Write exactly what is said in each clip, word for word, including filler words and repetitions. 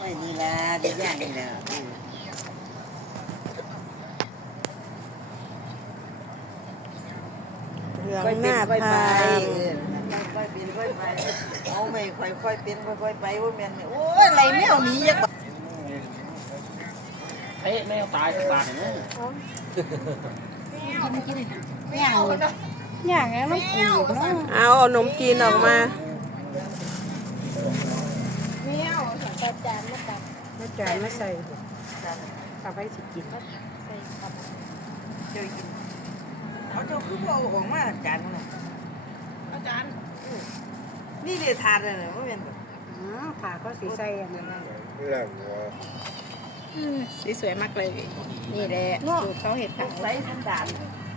ไม่นี่ละดีอย่างนี่ละเหลืองหน้าพานค่อยเป็นค่อยไปเอาไม่ค่อยค่อยเป็นค่อยไปว่าแม่นโอ้ยไรแมวหนียักษ์เฮ้ยแมวตายตายเนี่ยแมวอย่างนี้มันกูอยู่เนาะเอาเอาขนมจีนออกมาไม่เอาใส่จานมาตักไม่จานไม่ใส่เอาไปสิกินใส่ครับเจ้ากินเขาเจ้าคือเอาของมาจานน่ะอาจารย์นี่เดี๋ยวทานเลยนะว่าแม่นอ๋อผ่าก็สีใส่อันนั้นสีสวยมากเลยนี่แหละสูตรเขาเห็ดขาวใส่ทันดาน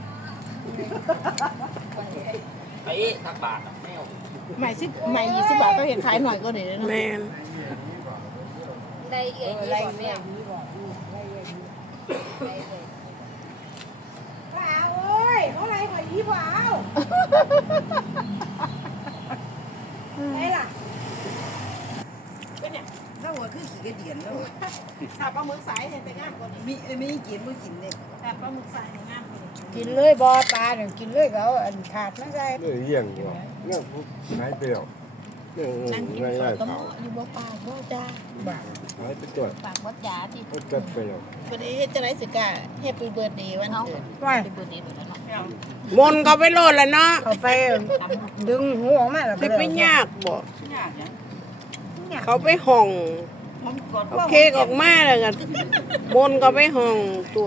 เฮ้ยทักบาทแมวใหม่สิบใหม่ยี่สิบบาทก็เห็ดขายหน่อยก็เดี๋ยวนะแมนได้เองไรแม่ว้าวเอ้ยเขาไรหอยยี่ว้าวไหนล่ะเป็นเนี่ยถ้าหัวคือขี้กระเดียนแล้วถ้าปลาหมึกสายเห็นแต่งามกว่านี้มีมีกินบ่กินเนี่ยถ้าปลาหมึกสายเห็นงามกว่านี้กินเลยบ่ปลาเนี่ยกินเลยเขาอันถาดไม่ใส่เรื่องเยี่ยงดีกว่าเรื่องหายเปรี้ยวเรื่องนั่งกินไร่ไร่ข้าวต้มเผาอยู่บ่ปากบ่จ้าบ้าหายไปตัวปากบ่จ๋าที่ก็เกิดไปแล้ววันนี้เฮ็ดจังได๋สิกะแฮปปี้เบิร์ดเดย์วันเกิดไว้แฮปปี้เบิร์ดเดย์แล้วเนาะมนต์เขาไปโลดแล้วเนาะเขาไปดึงหูออกมาแล้วจะไปยากบ่ยากหยังเขาไปห้องมันกดเอาเค้กออกมาแล้วกันมนต์เขาไปห้องตัว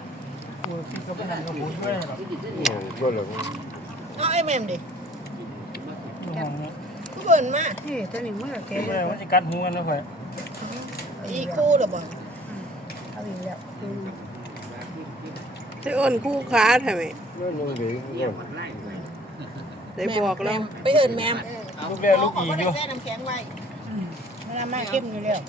เนี่ยก็เลยเอาไอ้แม่มดิผู้เบิ่นมานี่ตัวนี้มือแกไม่ได้ว่าจะกัดหูกันนะเพื่อนอีคู่เด้อบ่เอาอีกแล้วจะอ้นคู่ค้าทำไมเรื่องนึงดีเรื่องได้บอกแล้วไปเอิ้นแม่มลูกเรียกลูกอีกอยู่แช่น้ำแข็งไว้เวลามาเข้มอยู่แล้ว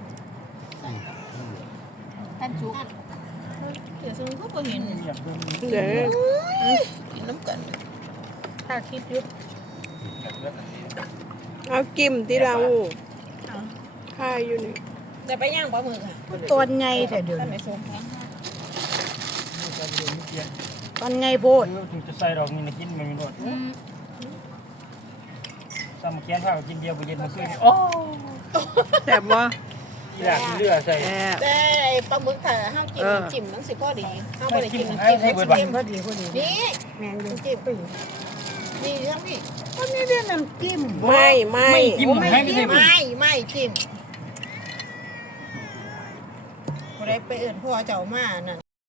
ท่านสุกเดี๋ยวซึ่งเขาบ่เห็นเดี๋ยวกินน้ำกันถ้าคิดยุบเอากิมที่เราค่าอยู่นี่แต่ไปย่างปลาหมึกค่ะตัวไงแต่เดี๋ยวท่านนี้ไม่สุกแข็งตอนไงโพดถึงจะใส่ดอกนี่นะกินมันมีรสซ้ำเคียนผ้ากินเดียวไปเย็นมาคืนโอ้แซ่บบ่ยอยากกินเลือดใส่แซ่บแต่ไอ้ปลาหมึกถ้าเฮากินเออน้ำจิ้มมันสิพอดีเฮาบ่ได้กินให้น้ำจิ้มให้มันเบิดสิบ่เค็มพอดีพอดีนี่แมงอยู่น้ำจิ้มไปอยู่นี่ทั้งนี้อันนี้เรื่องน้ำจิ้มไม่ไม่ไม่กินให้ไม่ไม่ได้ไม่ไม่จิ้มบ่ได้ไปเอิ้นพ่อเจ้ามานั่น